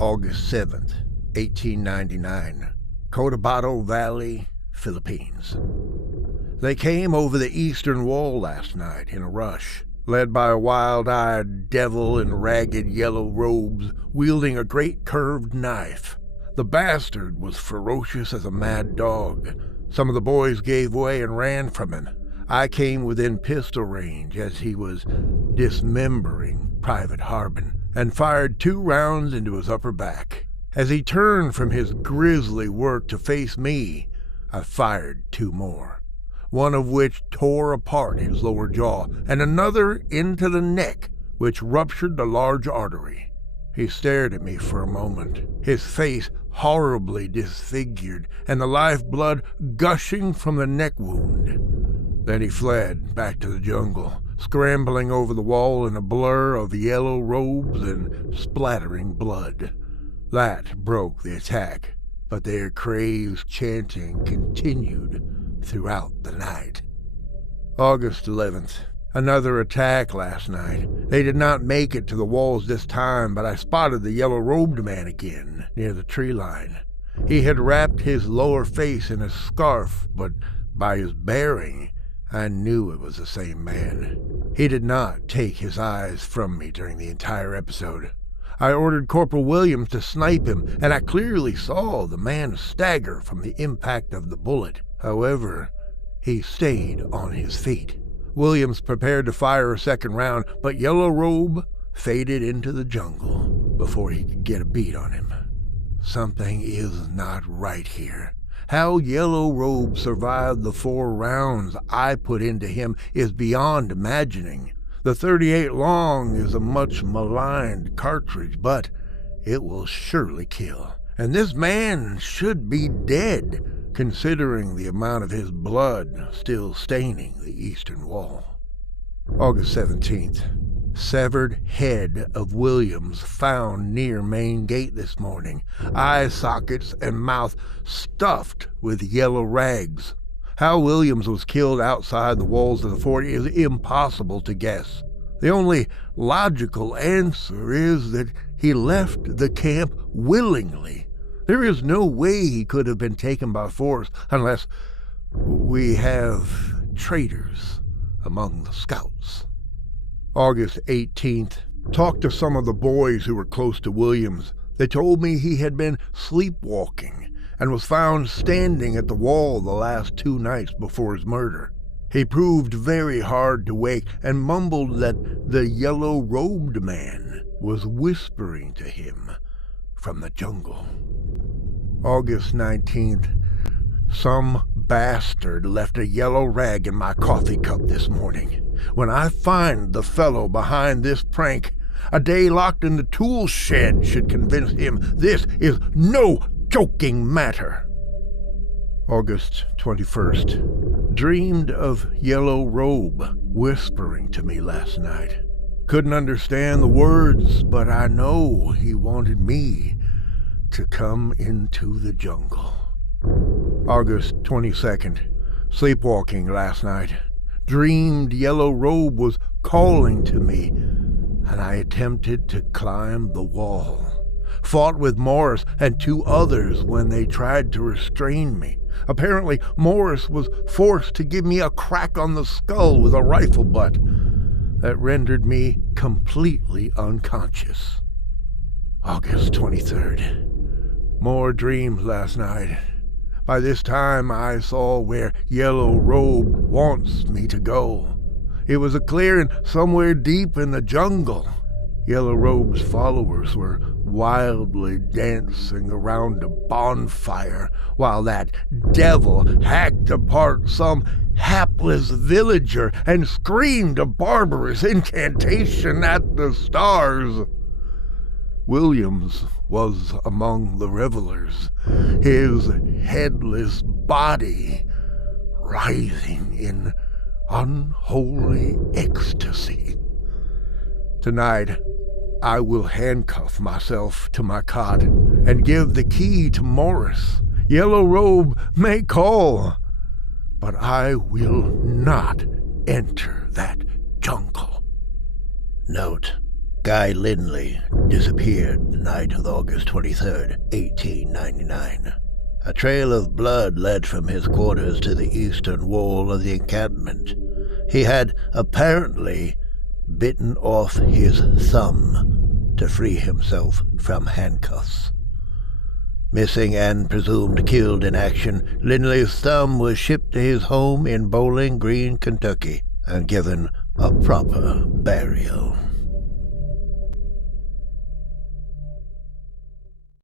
August 7th, 1899, Cotabato Valley, Philippines. They came over the eastern wall last night in a rush, led by a wild-eyed devil in ragged yellow robes wielding a great curved knife. The bastard was ferocious as a mad dog. Some of the boys gave way and ran from him. I came within pistol range as he was dismembering Private Harbin and fired 2 rounds into his upper back. As he turned from his grisly work to face me, I fired 2 more, one of which tore apart his lower jaw, and another into the neck, which ruptured the large artery. He stared at me for a moment, his face horribly disfigured, and the lifeblood gushing from the neck wound. Then he fled back to the jungle, scrambling over the wall in a blur of yellow robes and splattering blood. That broke the attack, but their crazed chanting continued throughout the night. August 11th. Another attack last night. They did not make it to the walls this time, but I spotted the yellow-robed man again, near the tree line. He had wrapped his lower face in a scarf, but by his bearing, I knew it was the same man. He did not take his eyes from me during the entire episode. I ordered Corporal Williams to snipe him, and I clearly saw the man stagger from the impact of the bullet. However, he stayed on his feet. Williams prepared to fire a second round, but Yellow Robe faded into the jungle before he could get a beat on him. Something is not right here. How Yellow Robe survived the 4 rounds I put into him is beyond imagining. The .38 long is a much maligned cartridge, but it will surely kill. And this man should be dead, considering the amount of his blood still staining the eastern wall. August 17th. Severed head of Williams found near main gate this morning. Eye sockets and mouth stuffed with yellow rags. How Williams was killed outside the walls of the fort is impossible to guess. The only logical answer is that he left the camp willingly. There is no way he could have been taken by force unless we have traitors among the scouts. August 18th. Talked to some of the boys who were close to Williams. They told me he had been sleepwalking and was found standing at the wall the last 2 nights before his murder. He proved very hard to wake and mumbled that the yellow-robed man was whispering to him from the jungle. August 19th. Some bastard left a yellow rag in my coffee cup this morning. When I find the fellow behind this prank, a day locked in the tool shed should convince him this is no joking matter. August 21st. Dreamed of Yellow Robe whispering to me last night. Couldn't understand the words, but I know he wanted me to come into the jungle. August 22nd. Sleepwalking last night. Dreamed Yellow Robe was calling to me, and I attempted to climb the wall. Fought with Morris and 2 others when they tried to restrain me. Apparently, Morris was forced to give me a crack on the skull with a rifle butt that rendered me completely unconscious. August 23rd. More dreams last night. By this time, I saw where Yellow Robe wants me to go. It was a clearing somewhere deep in the jungle. Yellow Robe's followers were wildly dancing around a bonfire while that devil hacked apart some hapless villager and screamed a barbarous incantation at the stars. Williams was among the revelers, his headless body writhing in unholy ecstasy. Tonight, I will handcuff myself to my cot and give the key to Morris. Yellow Robe may call, but I will not enter that jungle. Note: Guy Lindley disappeared the night of August 23rd, 1899. A trail of blood led from his quarters to the eastern wall of the encampment. He had apparently bitten off his thumb to free himself from handcuffs. Missing and presumed killed in action, Lindley's thumb was shipped to his home in Bowling Green, Kentucky, and given a proper burial.